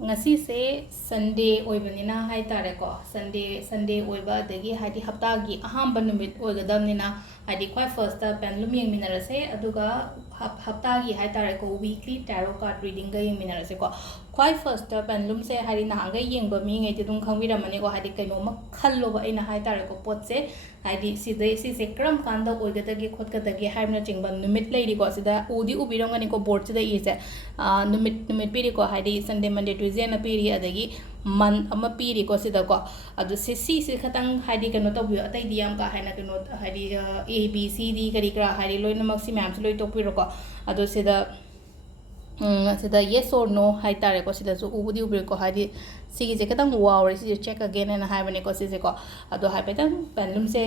ngasi se Sunday oibanina hai tare ko Sunday oiba adagi hadi Haftagi ahamba numit oigadamnina hadi kwai first ta Pendulum yengminarase aduga Haftagi hai tare ko weekly tarot card reading ga yengminarase ko kwai first ta Pendulum se hadi nahanga yengba mi ngai ti dum khangbiramani ko hadi kaino ma khalloba aina hai tare ko pot se hadi si se kram kanda oigadagi khotgadagi haimna chingba numit leiri ko sida udi ubirangani ko board sida ise numit piri ko hadi Sunday Monday Tuesday na piri adagi month ama piri ko sida ko adu si khatang hadi kano to bio atai diam ka haina kano hadi A B C D kari kra hadi loina maximum loi to piro ko adu sida sida yes or no hai tare ko sida so ubudi ubri ko hadi sigi je khatang wow si check again and hai bane ko si ko adu hai petang Pendulum se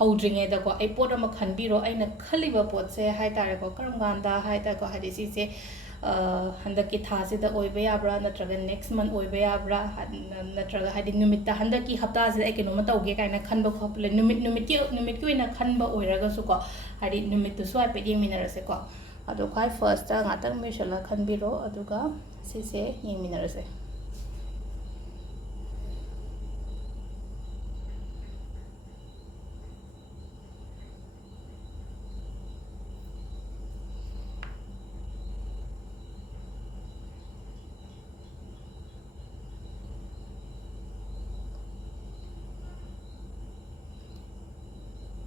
holding da ko ai pot ama khanbiro aina khaliba pot se hai tare ko karam ganda hai ta ko hadi si se handaki thasida oiba yabra natraga next month oiba yabra natraga hadi numit ta handaki hapta se ai keno ma tauge kaina khanba khople numit ki oina khanba oiraga su ko hadi numit tu so ai pe yengminarase ko adu khai first ta ngatang mishala khanbiro aduga si se yengminarase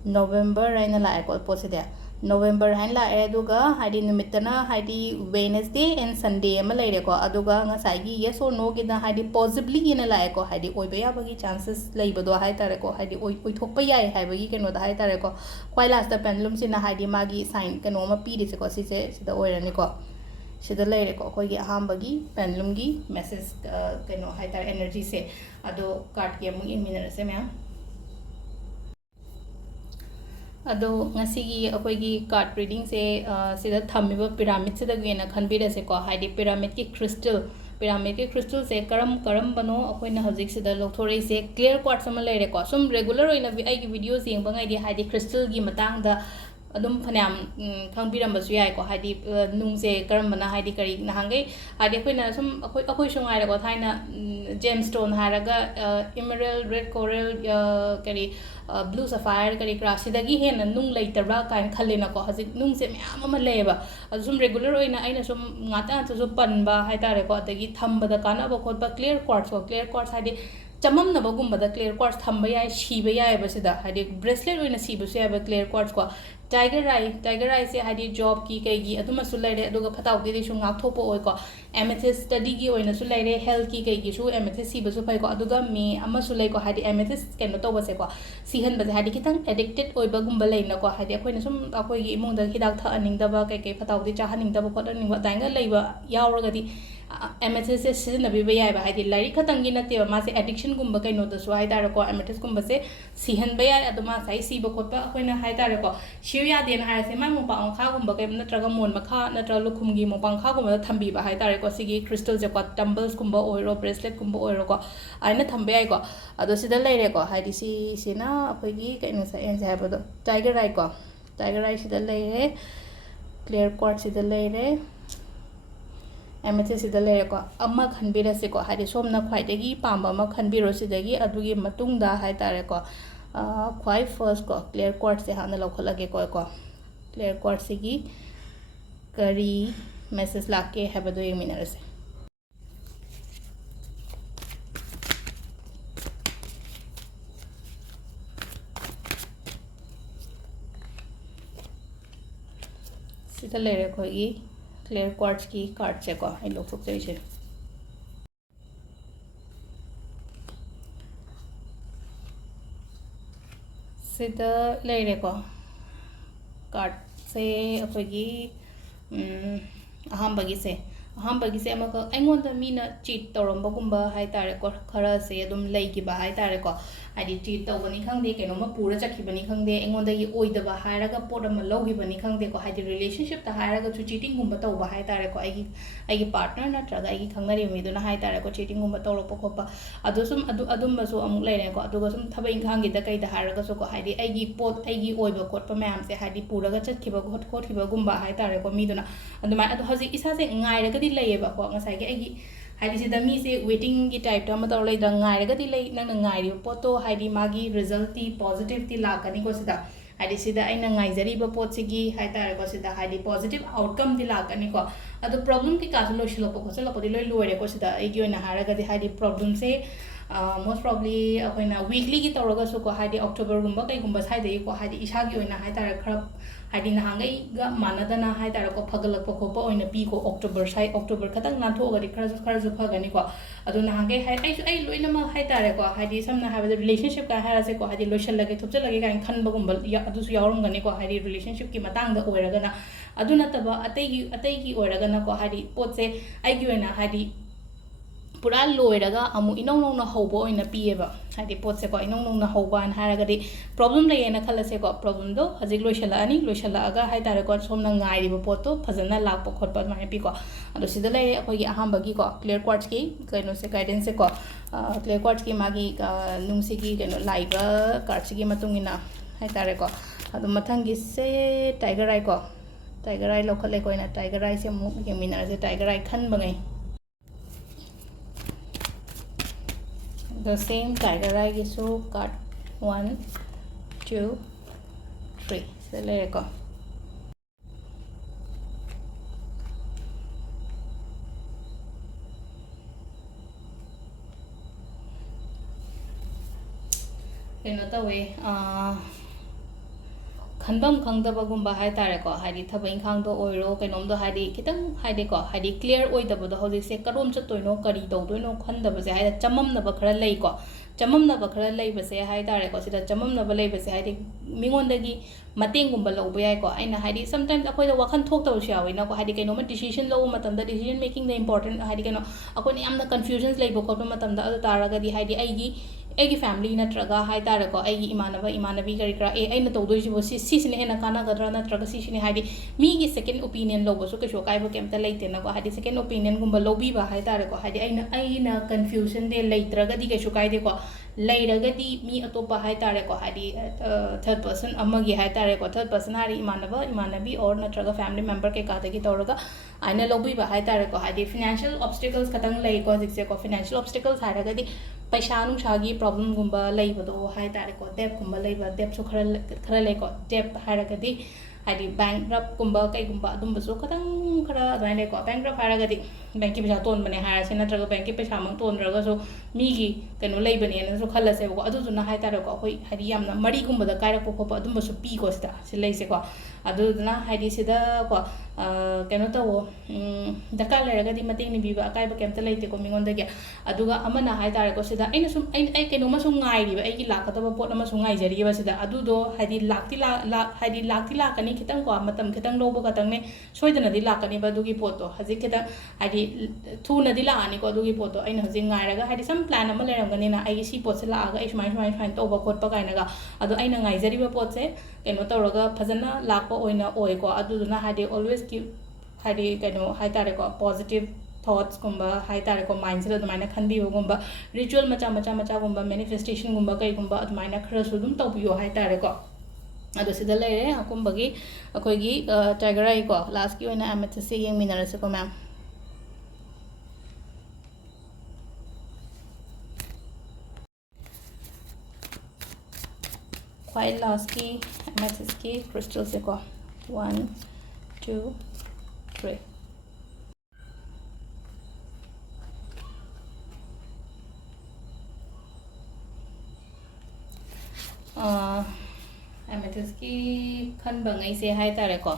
November aina la ko poside November hain la aduga hadi numitana hadi Wednesday and Sunday ama leire ko aduga ngasai gi yes or no gi da hadi possibly ina la ko hadi oiba ya bagi chances leibodo hai tare ko hadi oi thokpa yai hai bagi keno da hai tare ko kwai last ta Pendulum sina hadi magi sign keno ma pi ri se ko si se sida oirani ko sida leire ko koi gi aham bagi Pendulum gi message keno hai tare energy se ado card ge mu in minute se mya ado ngasigi akoigi card reading se sida thamiba pyramid sida gena khanbira se ko haidi pyramid ki crystal se karam bano akoina hojik sida lokthorei se clear quartz ama leire ko sum regular oina ai gi videos yengba ngai di haidi crystal gi matang da adum phanam khangbirambasu yai ko haidi nungse karambana haidi kari nahangai haidi koina sum akoi sungai ko thaina gemstone haraga emerald red coral kari blue sapphire kari krasidagi hena nung leitabra kain khalena ko hajik nungse myam ama leba sum regular oina aina sum ngata so panba haitare ko adagi thambada kana ba khotba clear quartz haidi chamam na bagumba clear quartz thamba yai shiba yai basida haidi bracelet oina sibu se ba clear quartz ko tiger eye se hadi job ki kai gi aduma su laire aduga phatau gi su ngak thopo oi ko amethyst study gi oina su laire health ki kai gi su amethyst si ba su pai ko aduga me ama su lai ko hadi amethyst keno to ba se ko sihan ba hadi kitang addicted oi ba gumba laina ko hadi akoina sum akoi gi imong da hidak tha aning da ba kai phatau di cha haning da ba ko aning ba dainga leiba yauraga di amethyst se season bi ba yai ba hadi lairi khatang gi nate ma se addiction gumba kai no da su hai dar ko amethyst gumba se sihan ba yai aduma sai si ba khot ba akoina hai dar ko shiya den hai se mai mo pa ang kha gumba kai natraga mon ma kha natra lukhum gi mo pang kha gumba thambi ba hai dar ko sigi crystal je ko tumbles gumba oiro bracelet gumba oiro ko aina thambe ai ko ado sida leire ko haidi si sina apoi gi kai no sa en sa ba do tiger eye sida leire clear quartz sida leire amethyst sida leire ko amma khanbira se ko haidi somna khwaidagi pamba ma khanbiro sidagi adugi matungda hai tare ko khwai first ko clear quartz se hana lokholage ko clear quartz gi kari message lake habado yeminarase sida leire ko gi clear quartz ki card se ko ai lokhok jai che sida leire ko card se apogi ahambagi se amaka aingonda mina cheat toromba gumba hai tare ko khara se adum leiki ba hai tare ko adi cheat tawani khangde keno ma pura chakhibani khangde aingonda gi oida ba hairaga podam logi bani khangde ko hadi relationship ta hairaga chu cheating gumba taw ba hai tare ko ai partner na traga ai khangnari mi duna hai tare ko cheating gumba tawro pokhopa adusum adum basu amuk leire ko aduga sum thabai khangi da kai da hairaga so ko hadi ai gi pot ai gi oiba khotpa mayam se hadi puraga chatkhiba khothiba gumba hai tare ko mi duna adumai adu haji isa se ngai raga di leye ba ko ngasai gi ai gi Heidi सिदा मी से waiting की type ता म तौर लै the ngairagadi lei nang ngairi poto haidi magi result ti positive ti lakani ko sida Heidi सिदा आइना ngaijariba pot sigi hai tare ko sida Heidi positive outcome di lakani ko adu problem ki ka loishilapa ko chala podi loi loire ko sida agi oina haragadi Heidi problem se most probably akoina weekly ki tawraga so ko Heidi october gumba kai gumba sai dei ko Heidi isa gi oina hai tare khara Heidi nahangai ga manadana hai tare ko phagalak ko ko oina pi ko october sai october khatang nan thoga di khara ju phagani ko adu nahangai hai ai loina ma hai tare ko Heidi samna ha relationship ka hara se ko Heidi loishal lage thupchal lage kan khan ba gumba ya adu su yawrum gani ko Heidi relationship ki matang da oiraga na adu nataba atai gi oiraga na ko Heidi pot se ai gi oina Heidi पूरा लोयरगा अमु इनों नोंना होबो ओइना पिएबा हाइदि pot से को इनों नोंना होबा अन हारगदि problem लेयेना खलसे को problem दो हजिक लोइशला अगा हाइ तारे को सोमना ngairiबो पोतो फजना लाकपो खोटपो माने पि को अदो सिदा ले अखोगी अहामबगी को क्लियर क्वार्ट्ज की कइनो से गाइडेंस से को क्लियर क्वार्ट्ज की मागी नुंगसी की कइनो लाइबा कार्ड्स की मतुंगिना हाइ तारे को अदो मथंगी से टाइगर आई लोखले कोइना टाइगर आई से मु यमिना से टाइगर आई खन बंगै the same tiger eye is so card 1 2 3 so let it go keno way खनबम खंगदबगुंबा हाइ तारे को हाइदी थबा इंखांग दो ओइरो कइनोम दो हाइदी कितंग हाइदी को हाइदी क्लियर ओइदबो दो हौजिक से करोम चतोइनो करी तौदोइनो खंदबसे हाइदा चममनबा खरा लई को चममनबा खरा लईबसे हाइ तारे को सिदा चममनबा लईबसे हाइदी मिंगोंदगी मतेंगुंबा लौबा याइ को आइना हाइदी समटाइम्स अखोइदा वखन थोक्तबसु याविना को हाइदी कइनोम डिसीजन लौ मतमदा डिसीजन मेकिंग द इंपोर्टेंट हाइदी कइनो अखोइना यामना कन्फ्यूजन्स लईबो खोटो मतमदा अदु तारागदी हाइदी आइगी फैमिली नत्रगा हाइ तारे को आइगी इमानबी करी करा आइना तौदोइसिबो सिसिने हेना कानागद्रा नत्रगा सिसिने हाइदी मीगी सेकंड ओपिनियन लौबसु कैसो काइबो केमता लेइतेना को हाइदी सेकंड ओपिनियन गुंबा लौबीबा हाइ तारे को हाइदी आइना कन्फ्यूजन दे लेइत्रगदी कैसो काइदे को लेइरगदी मी अतोपा हाइ तारे को हाइदी थर्ड पर्सन अमगी हाइ तारे को थर्ड पर्सन हारि इमानबी और नत्रगा फैमिली मेंबर के कादगी तौरगा आइना लौबीबा हाइ तारे को हाइदी फाइनेंशियल ऑब्स्टिकल्स खतंग लेइ को जिक्से को फाइनेंशियल ऑब्स्टिकल्स हाइरगदी पैसा नुसागी प्रॉब्लम गुंबा लेइबदो हाइ तारे को डेप गुंबा लेइबा डेप सु खरा ले को डेप हाइरगदी हाइदी बैंक्रप्ट गुंबा कई गुंबा अदुंबसु खतंग खरा अदुमाइने को बैंक्रप्ट हाइरगदी बैंक की पैसा तोन बने हाइरसे नत्रगा बैंक की पैसा मंग तोनरगसु मीगी कनो लेइबने नसु खलसे को अदुजुना हाइ तारे को अखोइ हाइदी यामना मरी गुंबा द काइरपो खोपा अदुंबसु पी को सिदा से लेइसे को अदुना हाइदी सिदा को कनो तवो दरकार लेरगदी मतेंग निबीबा अकाइबा केमता लेइते को मिंगोंदगे अदुगा अमना हाइ तारे को सिदा आइना सुम आई कनो मसु ngairiba आइगी लाकतबा पोट अमसु ngaijariba सिदा अदुदो हाइदी लाकती लाकनी खितंग को मतम खितंग लोबो खतंग ने सोइदनदी लाकनी बा दुगी पोतो हजि खितंग हाइदी थुनदी लानी को दुगी पोतो आइना हजि ngairaga हाइदी सम प्लान अमा लेरंगनी ना आइगी सी पोट से लागा आई सुमाइ तोबा खोटपा काइनागा अदु आइना ngaijariba पोट से कनो तौरगा फजना लाकपा ओइना ओइ को अदुदुना हाइदी ऑलवेज की हाइदी कनो हाइ तारे को पॉजिटिव थॉट्स गुंबा हाइ तारे को माइंड से अदुमाइना खनबीबो गुंबा रिचुअल मचा गुंबा मैनिफेस्टेशन गुंबा कई गुंबा अदुमाइना खरसु दुम तौबियो हाइ तारे को अदु सिदा लेरे अकुंबगी अखोइगी टाइगर आई को लास्ट की ओइना एमेथिस से येंगमिनरसे को मैम क्वाइट लास्ट की एमेथिस की क्रिस्टल से को 1 2 3 एमेथिस की खन बंगई से हाइ तारे को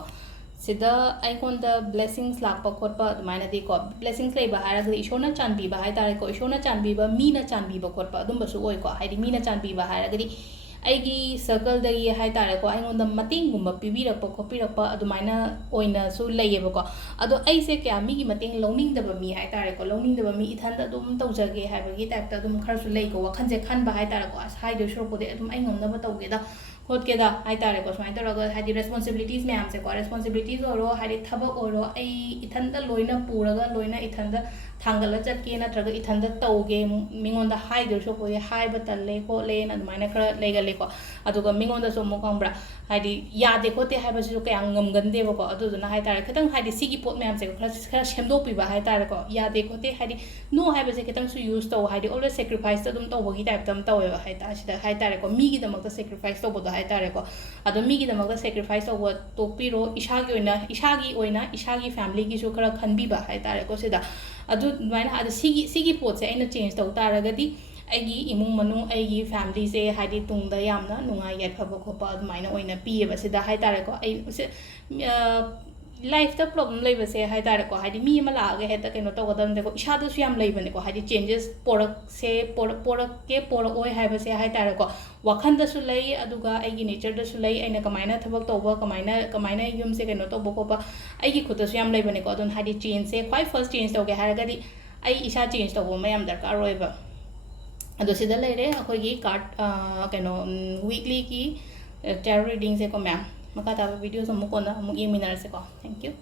सिदा आइकोंदा ब्लेसिंग्स लाकपा खोटपा अदुमाइनादी को ब्लेसिंग्स लेबा हाइरगदी इशोरना चानबीबा हाइ तारे को इशोरना चानबीबा मीना चानबीबा खोटपा अदुंबसु ओइ को हाइदी मीना चानबीबा हाइरगदी आइगी सर्कल दगी हाइ तारे को आइगोंदा मतेंग गुंबा पिबिरकपा खोपिरकपा अदुमाइना ओइना सु लेयेबको अदो आइसे क्या मीगी मतेंग लौनिंगदबा मी हाइ तारे को लौनिंगदबा मी इथांदा दुम तौजगे हाइबगी टाइपता दुम खरसु लेको वखनजे खनबा हाइ तारे को अस हाइदो शोरपोदे दुम आइगोंदबा तौगेदा खोटकेदा हाइ तारे को सुमाइ तौरगा हाइदी रेस्पोंसिबिलिटीज मैम से को रेस्पोंसिबिलिटीज ओरो हाइदी थबक ओरो आई इथांदा लोइना पुरगा लोइना इथांदा ꯊꯥꯡꯒꯠꯂ ꯆꯠꯀꯦ ꯅꯠꯇ꯭ꯔꯒ ꯏꯊꯟꯗ ꯇꯧꯒꯦ ꯃꯤꯉꯣꯟꯗ ꯍꯥꯏꯗꯣꯏ ꯁꯔꯨꯛꯄꯨꯗꯤ ꯍꯥꯏꯕ ꯇꯜꯂꯦ ꯈꯣꯠꯂꯦꯅ ꯑꯗꯨꯃꯥꯏꯅ ꯈꯔ ꯂꯩꯒꯜꯂꯦꯀꯣ ꯑꯗꯨꯒ ꯃꯤꯉꯣꯟꯗꯁꯨ ꯑꯃꯨꯛ ꯈꯪꯕ꯭ꯔꯥ ꯍꯥꯏꯗꯤ ꯌꯥꯗꯦ ꯈꯣꯠꯇꯦ ꯍꯥꯏꯕꯁꯤꯁꯨ ꯀꯌꯥ ꯉꯝꯒꯟꯗꯦꯕꯀꯣ ꯑꯗꯨꯗꯨꯅ ꯍꯥꯏꯇꯥꯔꯦ ꯈꯤꯇꯪ ꯍꯥꯏꯗꯤ ꯁꯤꯒꯤ ꯄꯣꯠ ꯃꯌꯥꯝꯁꯦ ꯈꯔ ꯁꯦꯝꯗꯣꯛꯄꯤꯕ ꯍꯥꯏꯇꯥꯔꯦꯀோ ꯌꯥꯗꯦ ꯈꯣꯠꯇꯦ ꯍꯥꯏꯗꯤ ꯅꯣ ꯍꯥꯏꯕꯁꯦ ꯈꯤꯇꯪꯁꯨ ꯌꯨꯁ ꯇꯧ ꯍꯥꯏꯗꯤ ꯑꯣꯜꯋꯦꯁ ꯁꯦꯀ꯭ꯔꯤꯐꯥꯏꯁꯇ ꯑꯗꯨꯝ ꯇꯧꯕꯒꯤ ꯇꯥꯏꯞꯇ ꯑꯃ ꯇꯧꯋꯦꯕ ꯁꯤꯗ ꯍꯥꯏꯇꯥꯔꯦꯀꯣ ꯃꯤꯒꯤꯗꯃꯛꯇ ꯁꯦꯀ꯭ꯔꯤꯐꯥꯏꯁ ꯇꯧꯕꯗꯣ ꯍꯥꯏꯇꯥꯔꯦꯀꯣ ꯑꯗꯣ ꯃꯤꯒꯤꯗꯃꯛꯇ ꯁꯦꯀ꯭ꯔꯤꯐꯥꯏꯁ ꯇꯧꯕ ꯇꯣꯛꯄꯤꯔꯣ ꯏꯁꯥꯒꯤ ꯐꯦꯃꯤꯂꯤꯒꯤꯁꯨ ꯈꯔ ꯈꯟꯕꯤꯕ ꯍꯥꯏꯇꯥꯔꯦꯀꯣ ꯁꯤꯗ ꯑꯗꯨ ꯑꯗꯨꯃꯥꯏꯅ ꯑꯗ ꯁꯤꯒꯤ ꯄꯣꯠꯁꯦ ꯑꯩꯅ ꯆꯦꯟꯖ ꯇꯧ ꯇꯥꯔꯒꯗꯤ ꯑꯩꯒꯤ ꯏꯃꯨꯡ ꯃꯅꯨꯡ ꯑꯩꯒꯤ ꯐꯦꯃꯤꯂꯤꯁꯦ ꯍꯥꯏꯗꯤ ꯇꯨꯡꯗ ꯌꯥꯝꯅ ꯅꯨꯡꯉꯥꯏ ꯌꯥꯏꯐꯕ ꯈꯣꯠꯄ ꯑꯗꯨꯃꯥꯏꯅ ꯑꯣꯏꯅ ꯄꯤꯌꯦꯕ ꯁꯤꯗ ꯍꯥꯏꯇꯥꯔꯦꯀꯣ ꯂꯥꯏꯐꯇ ꯄ꯭ꯔꯣꯕ꯭ꯂꯦꯝ ꯂꯩꯕꯁꯦ ꯍꯥꯏꯇꯥꯔꯦꯀꯣ ꯍꯥꯏꯗꯤ ꯃꯤ ꯑꯃ ꯂꯥꯛꯑꯒ ꯍꯦꯛꯇ ꯀꯩꯅꯣ ꯇꯧꯒꯗꯕꯅꯦꯀꯣ ꯏꯁꯥꯗꯁꯨ ꯌꯥꯝ ꯂꯩꯕꯅꯦꯀꯣ ꯍꯥꯏꯗꯤ ꯆꯦꯟꯖꯦꯁ ꯄꯣꯔꯛꯑꯣꯏ ꯍꯥꯏꯕꯁꯦ ꯍꯥꯏꯇꯥꯔꯦꯀꯣ ꯋꯥꯈꯟꯗꯁꯨ ꯂꯩ ꯑꯗꯨꯒ ꯑꯩꯒꯤ ꯅꯦꯆꯔꯗꯁꯨ ꯂꯩ ꯑꯩꯅ ꯀꯃꯥꯏꯅ ꯊꯕꯛ ꯇꯧꯕ ꯀꯃꯥꯏꯅ ꯌꯨꯝꯁꯦ ꯀꯩꯅꯣ ꯇꯧꯕ ꯈꯣꯠꯄ ꯑꯩꯒꯤ ꯈꯨꯠꯇꯁꯨ ꯌꯥꯝ ꯂꯩꯕꯅꯦꯀꯣ ꯑꯗꯨꯅ ꯍꯥꯏꯗꯤ ꯆꯦꯟꯖꯁꯦ ꯈ꯭ꯋꯥꯏ ꯐꯔꯁ ꯆꯦꯟꯖ ꯇꯧꯒꯦ ꯍꯥꯏꯔꯒꯗꯤ ꯑꯩ ꯏꯁꯥ ꯆꯦꯟꯖ ꯇꯧꯕ ꯑꯃ ꯌꯥꯝ ꯗꯔꯀꯥꯔ ꯑꯣꯏꯕ ꯑꯗꯣ ꯁꯤꯗ ꯂꯩꯔꯦ ꯑꯩꯈꯣꯏꯒꯤ ꯀꯩꯅꯣ ꯋꯤꯛꯂꯤꯒꯤ ꯇꯦꯔꯣ ꯔꯤꯗꯤꯡꯁꯦꯀꯣ ꯃꯌꯥꯝ ꯃꯈꯥ ꯇꯥꯕ ꯚꯤꯗꯤꯑꯣꯁ ꯑꯃꯨꯛ ꯀꯣꯟꯅ ꯑꯃꯨꯛ ꯌꯦꯡꯃꯤꯟꯅꯔꯁꯦꯀꯣ ꯊꯦꯡꯛ ꯌꯨ